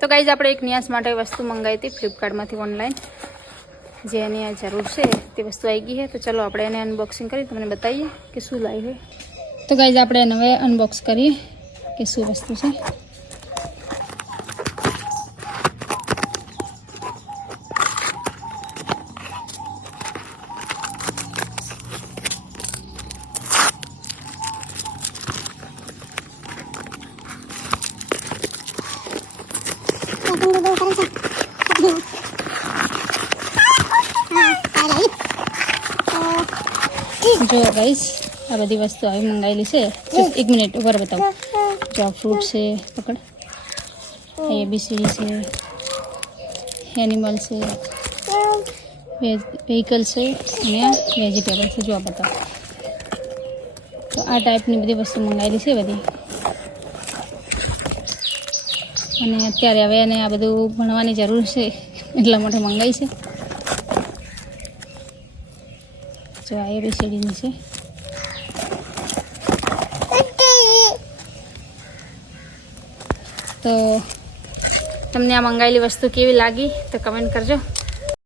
तो गाइज આપણે એક નિયાસ માટે વસ્તુ મંગાવી હતી ફ્લિપકાર્ટમાંથી ઓનલાઈન, જે એની આ જરૂર છે તે વસ્તુ આવી ગઈ છે. તો ચલો આપણે એને અનબોક્સિંગ કરી તમને બતાવીએ કે શું લાવી હોય. તો ગાઈઝ આપણે એને હવે અનબોક્સ કરીએ કે શું વસ્તુ છે. जो गाइस आ बड़ी वस्तु आई मंगाई છે. एक मिनट ऊपर बताओ. जो फ्रूट से पकड़, ये ABCD से, एनिमल से, व्हीकल से અને વેજીટેબલ છે. જો बताओ. તો આ ટાઈપની બધી વસ્તુ મંગાવેલી છે બધી. અને અત્યારે હવે એને આ બધું ભણવાની જરૂર છે એટલા માટે મંગાવી છે. जो ABCD ની છે. તો તમને આ મંગાવેલી વસ્તુ કેવી લાગી તો કમેન્ટ કરજો.